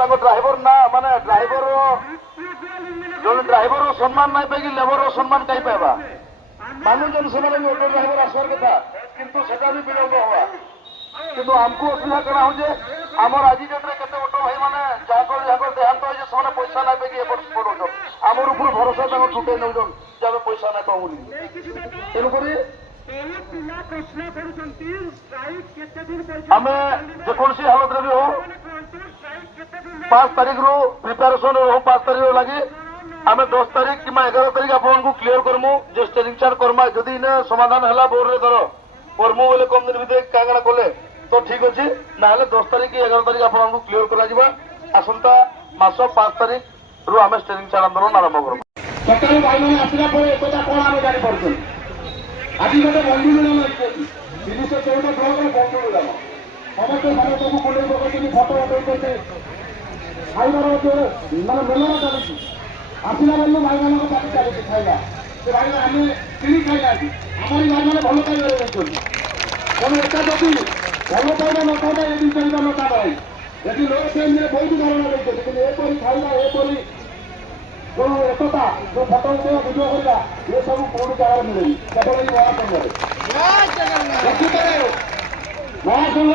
driver ना माने driver जो ड्राइवर सम्मान नहीं पाई लेबर सम्मान कहीं पाइबा मानुजन से ऑटो ड्राइवर आसवार कथा किंतु सेटा भी विलंब हवा किंतु आमको असुविधा करा हो जे आमर आज डेट रे केते ऑटो भाई माने जाकर देहांत हो जे सने पैसा ना पाई एपर पड़ो आमर ऊपर भरोसा ताको छुटे नउजन जब पैसा ना पाउनी एनु करी आमे जेकोसी हालत रे भी हो 5 तारीख रो प्रिपरेशन हो 5 तारीख रो लगी आमे 10 तारीख कि 11 तारीख आपन को क्लियर करमु जे स्टेरिंग चार्ट करमा जदी ने समाधान हला बोर रे करो करमु बोले कम दिन भीतर कागणा कोले तो ठीक अछि ना हले 10 तारीख कि 11 तारीख आपन को क्लियर करा जिबा आसंता मास 5 तारीख रो आमे स्टेरिंग चार्ट आंदोलन आरंभ करमु सकाळी भाई माने आसिला परे एकटा कोन आमे जानि परछन आज गोटे बंधु मिलन अछि 314 ब्लॉक रे बंधु मिलन समस्त भारत को कोले बगैति फोटो उठैते खाइबार जो माने मिलन चलछि आसिला बेलु भाई मानक पार्टी चलछि खाइबा से भाई आमे किनि खाइला आछि हमर भाई माने भलो खाइबार रहछन कोन एका जति भलो खाइबा न खाइबा ए दिन चलबा न खाइबा यदि लोग से ने बहुत धारणा रहछन लेकिन ए परि खाइबा ए परि जो एकता जो फोटो उठे वीडियो करला ये सब कोड जगह मिलेगी केवल ये वाला संग है जय जगन्नाथ महासंघ